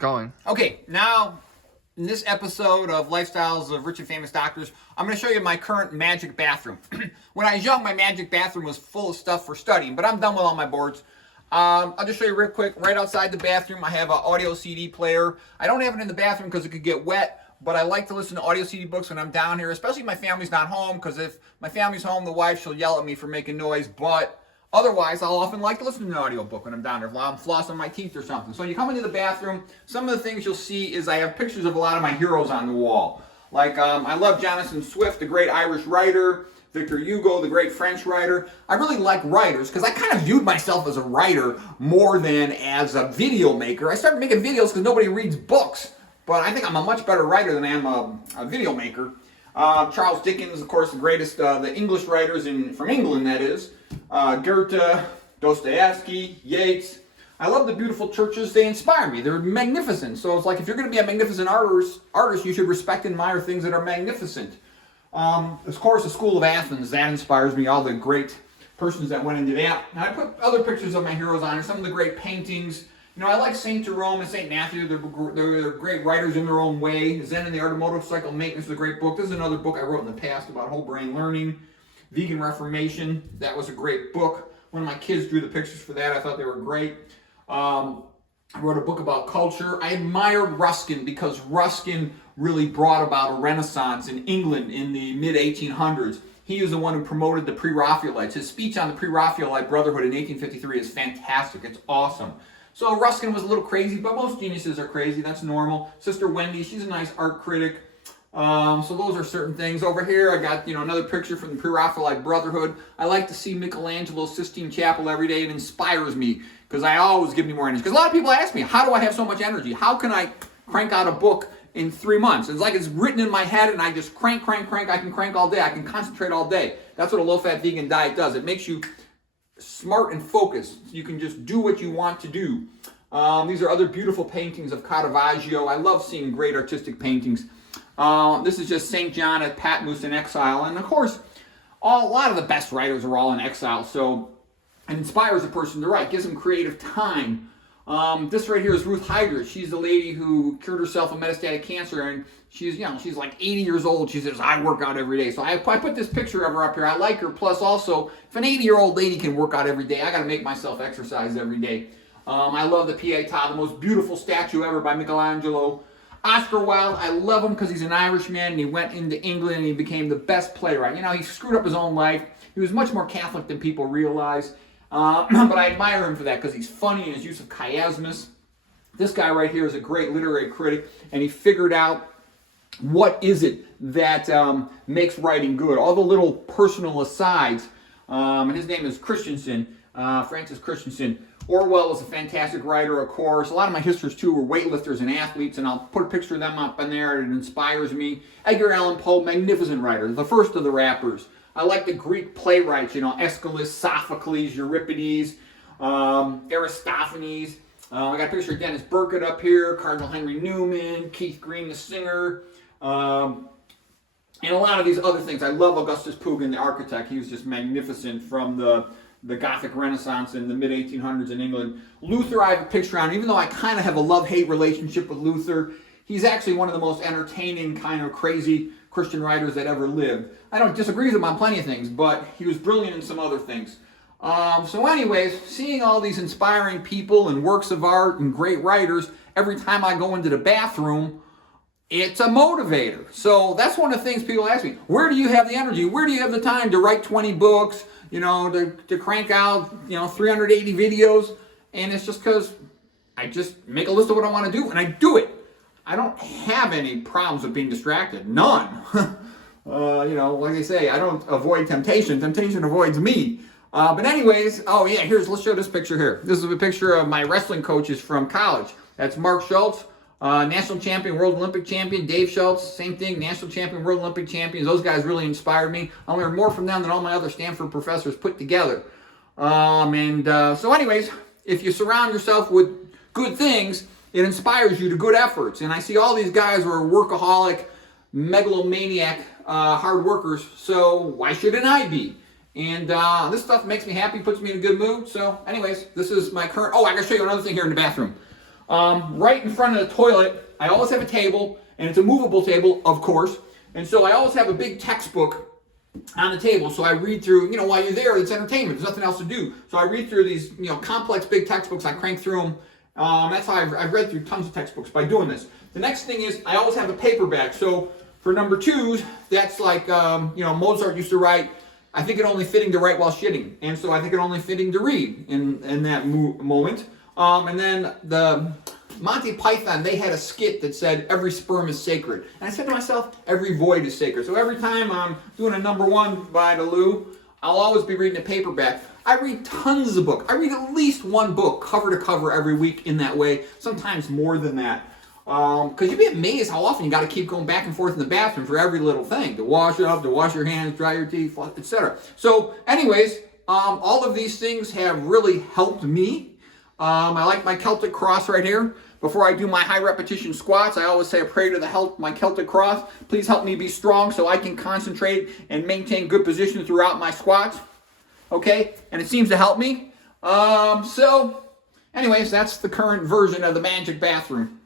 going. Okay, now in this episode of Lifestyles of Rich and Famous Doctors, I'm going to show you my current magic bathroom. When I was young, my magic bathroom was full of stuff for studying, but I'm done with all my boards. I'll just show you real quick. Right outside the bathroom, I have an audio CD player. I don't have it in the bathroom because it could get wet, but I like to listen to audio CD books when I'm down here, especially if my family's not home, because if my family's home, the wife, she'll yell at me for making noise, but otherwise, I'll often like to listen to an audiobook when I'm down there, while I'm flossing my teeth or something. So when you come into the bathroom, some of the things you'll see is I have pictures of a lot of my heroes on the wall. Like, I love Jonathan Swift, the great Irish writer, Victor Hugo, the great French writer. I really like writers because I kind of viewed myself as a writer more than as a video maker. I started making videos because nobody reads books, but I think I'm a much better writer than I am a video maker. Charles Dickens, of course, the greatest, the English writers from England, that is. Goethe, Dostoevsky, Yeats. I love the beautiful churches. They inspire me. They're magnificent. So it's like if you're going to be a magnificent artist, you should respect and admire things that are magnificent. Of course, the School of Athens, that inspires me. All the great persons that went into that. And I put other pictures of my heroes on here. Some of the great paintings. You know, I like St. Jerome and St. Matthew. They're great writers in their own way. Zen and the Art of Motorcycle Maintenance is a great book. This is another book I wrote in the past about whole brain learning. Vegan Reformation, that was a great book. One of my kids drew the pictures for that. I thought they were great. I wrote a book about culture. I admired Ruskin because Ruskin really brought about a renaissance in England in the mid-1800s. He was the one who promoted the Pre-Raphaelites. His speech on the Pre-Raphaelite Brotherhood in 1853 is fantastic. It's awesome. So Ruskin was a little crazy, but most geniuses are crazy. That's normal. Sister Wendy, she's a nice art critic. So those are certain things. Over here, I got, another picture from the Pre-Raphaelite Brotherhood. I like to see Michelangelo's Sistine Chapel every day. It inspires me because I always give me more energy. Because a lot of people ask me, how do I have so much energy? How can I crank out a book in 3 months? It's like it's written in my head and I just crank. I can crank all day. I can concentrate all day. That's what a low-fat vegan diet does. It makes you smart and focused. You can just do what you want to do. These are other beautiful paintings of Caravaggio. I love seeing great artistic paintings. This is just St. John at Patmos in exile. And of course, a lot of the best writers are all in exile. So it inspires a person to write, gives them creative time. This right here is Ruth Hyder. She's the lady who cured herself of metastatic cancer. And she's like 80 years old. She says, I work out every day. So I put this picture of her up here. I like her. Plus also, if an 80-year-old lady can work out every day, I got to make myself exercise every day. I love the Pietà, the most beautiful statue ever by Michelangelo. Oscar Wilde, I love him because he's an Irishman and he went into England and he became the best playwright. He screwed up his own life. He was much more Catholic than people realize. But I admire him for that because he's funny in his use of chiasmus. This guy right here is a great literary critic and he figured out what is it that makes writing good. All the little personal asides. And his name is Christensen, Francis Christensen. Orwell was a fantastic writer, of course. A lot of my histories, too, were weightlifters and athletes, and I'll put a picture of them up in there. It inspires me. Edgar Allan Poe, magnificent writer, the first of the rappers. I like the Greek playwrights, Aeschylus, Sophocles, Euripides, Aristophanes. I got a picture of Dennis Burkitt up here, Cardinal Henry Newman, Keith Green, the singer, and a lot of these other things. I love Augustus Pugin, the architect. He was just magnificent from the Gothic Renaissance in the mid-1800s in England. Luther, I have a picture on. Even though I kind of have a love-hate relationship with Luther, he's actually one of the most entertaining, kind of crazy Christian writers that ever lived. I don't disagree with him on plenty of things, but he was brilliant in some other things. So anyways, seeing all these inspiring people and works of art and great writers, every time I go into the bathroom, it's a motivator. So that's one of the things people ask me. Where do you have the energy? Where do you have the time to write 20 books? To crank out, 380 videos, and it's just because I just make a list of what I want to do, and I do it. I don't have any problems with being distracted. None. Like I say, I don't avoid temptation. Temptation avoids me. But anyways, let's show this picture here. This is a picture of my wrestling coaches from college. That's Mark Schultz, national champion, world Olympic champion. Dave Schultz, same thing, national champion, world Olympic champions. Those guys really inspired me. I learned more from them than all my other Stanford professors put together. So anyways, if you surround yourself with good things, it inspires you to good efforts. And I see all these guys who are workaholic, megalomaniac, hard workers, so why shouldn't I be? And this stuff makes me happy, puts me in a good mood. So anyways, this is my current... Oh, I gotta show you another thing here in the bathroom. Right in front of the toilet, I always have a table, and it's a movable table, of course. And so I always have a big textbook on the table. So I read through, while you're there, it's entertainment. There's nothing else to do. So I read through these, complex big textbooks. I crank through them. That's how I've read through tons of textbooks by doing this. The next thing is I always have a paperback. So for number 2s, that's like, Mozart used to write, I think it only fitting to write while shitting. And so I think it only fitting to read in that moment. And then the Monty Python, they had a skit that said, every sperm is sacred. And I said to myself, every void is sacred. So every time I'm doing a number 1 by the Lou, I'll always be reading a paperback. I read tons of books. I read at least 1 book, cover to cover, every week in that way. Sometimes more than that. Because you'd be amazed how often you got to keep going back and forth in the bathroom for every little thing. To wash up, to wash your hands, dry your teeth, etc. So anyways, all of these things have really helped me. I like my Celtic cross right here. Before I do my high repetition squats, I always say a prayer to my Celtic cross. Please help me be strong so I can concentrate and maintain good position throughout my squats. Okay, and it seems to help me. So anyways, that's the current version of the magic bathroom.